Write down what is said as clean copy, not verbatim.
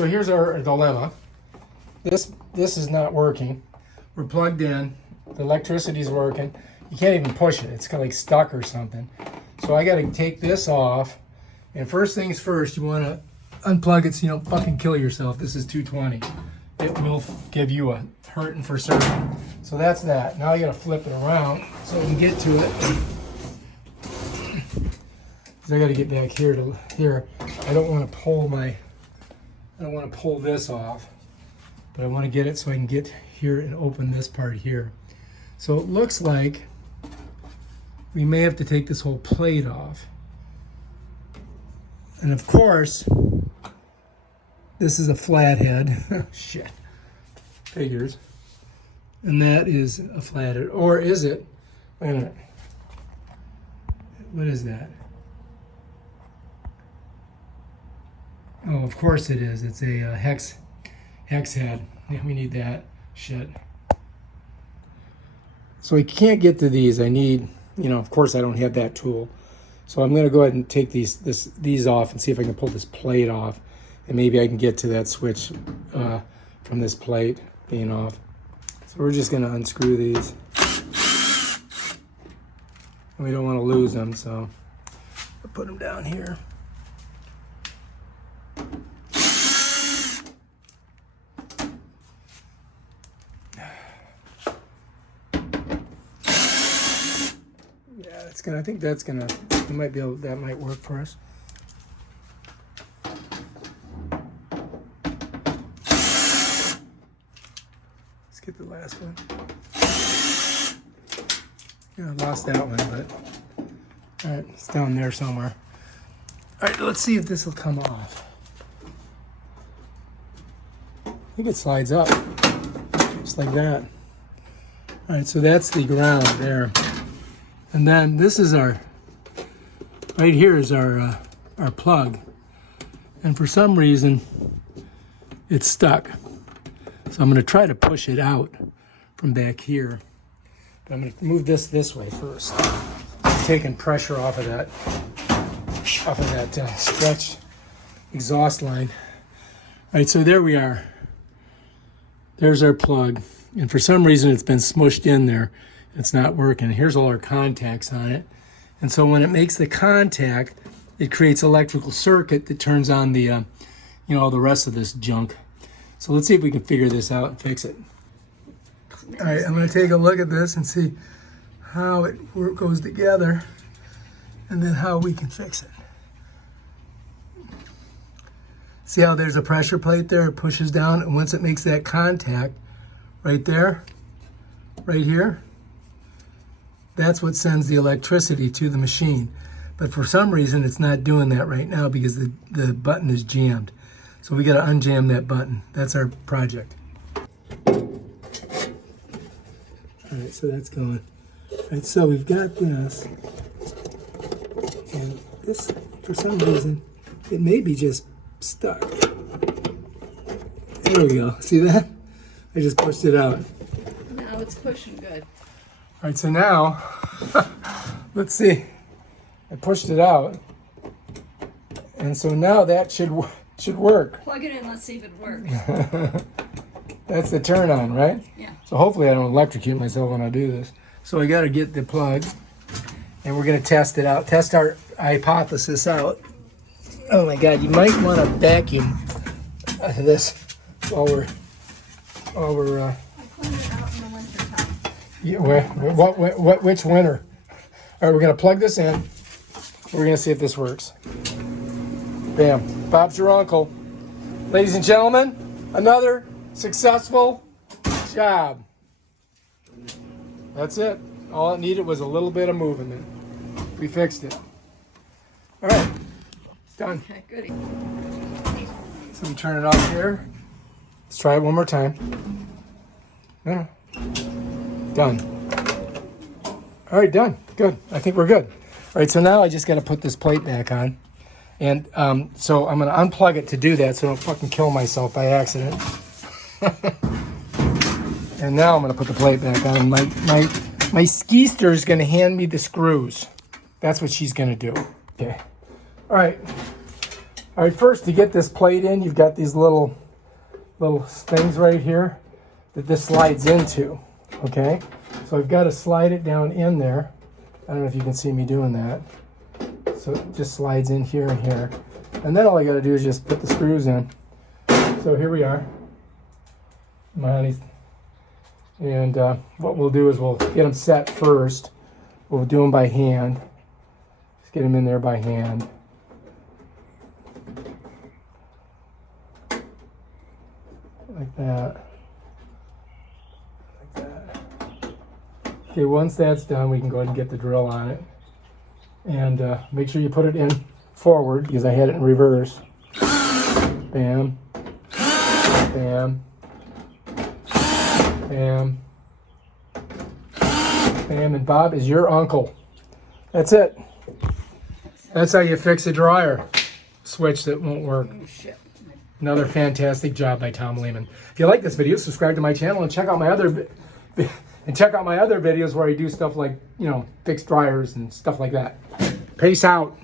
So here's our dilemma. This is not working. We're plugged in. The electricity's working. You can't even push it. It's kind of like stuck or something. So I got to take this off. And first things first, you want to unplug it so you don't fucking kill yourself. This is 220. It will give you a hurting for certain. So that's that. Now I got to flip it around so we can get to it. I got to get back here to here. I don't want to pull this off, but I want to get it so I can get here and open this part here. So it looks like we may have to take this whole plate off. And of course, this is a flathead. Shit. Figures. And that is a flathead. Or is it? Wait a minute. What is that? Oh, of course it is. It's a hex head. Yeah, we need that. Shit. So I can't get to these. I need, of course I don't have that tool. So I'm going to go ahead and take these off and see if I can pull this plate off. And maybe I can get to that switch from this plate being off. So we're just going to unscrew these. And we don't want to lose them, so I'll put them down here. I think that's gonna, we might be able, that might work for us. Let's get the last one. Yeah, I lost that one, but all right, it's down there somewhere. All right, let's see if this will come off. I think it slides up, just like that. All right, so that's the ground there. And then this is right here is our plug. And for some reason, it's stuck. So I'm gonna try to push it out from back here. But I'm gonna move this way first. I'm taking pressure off of that stretch exhaust line. All right, so there we are. There's our plug. And for some reason, it's been smushed in there. It's not working. Here's all our contacts on it. And so when it makes the contact, it creates electrical circuit that turns on the, all the rest of this junk. So let's see if we can figure this out and fix it. All right, I'm gonna take a look at this and see how it goes together and then how we can fix it. See how there's a pressure plate there? It pushes down, and once it makes that contact right there, right here, that's what sends the electricity to the machine. But for some reason, it's not doing that right now because the button is jammed. So we got to unjam that button. That's our project. All right, so that's going. All right, so we've got this. And this, for some reason, it may be just stuck. There we go. See that? I just pushed it out. Now it's pushing good. All right, so now, let's see. I pushed it out, and so now that should work. Plug it in, let's see if it works. That's the turn on, right? Yeah. So hopefully I don't electrocute myself when I do this. So I got to get the plug, and we're going to test it out, test our hypothesis out. Oh my God, you might want to vacuum this while we're yeah, which winter? All right, we're gonna plug this in. We're gonna see if this works. Bam, Bob's your uncle. Ladies and gentlemen, another successful job. That's it. All it needed was a little bit of movement. We fixed it. All right, done. Okay, goody. So we turn it off here. Let's try it one more time. No. Done. All right, done. Good. I think we're good. All right, so now I just got to put this plate back on. And so I'm going to unplug it to do that so I don't fucking kill myself by accident. And now I'm going to put the plate back on. My skister is going to hand me the screws. That's what she's going to do. Okay. All right. All right, first to get this plate in, you've got these little things right here that this slides into, okay? So I've got to slide it down in there. I don't know if you can see me doing that. So it just slides in here and here. And then all I got to do is just put the screws in. So here we are, my honeys. And what we'll do is we'll get them set first. We'll do them by hand. Just get them in there by hand. Like that. Like that. Okay, once that's done, we can go ahead and get the drill on it. And make sure you put it in forward because I had it in reverse. Bam. Bam. Bam. Bam. And Bob is your uncle. That's it. That's how you fix a dryer switch that won't work. Oh, shit. Another fantastic job by Tom Lehman. If you like this video, subscribe to my channel and check out my other videos where I do stuff like, fix dryers and stuff like that. Peace out.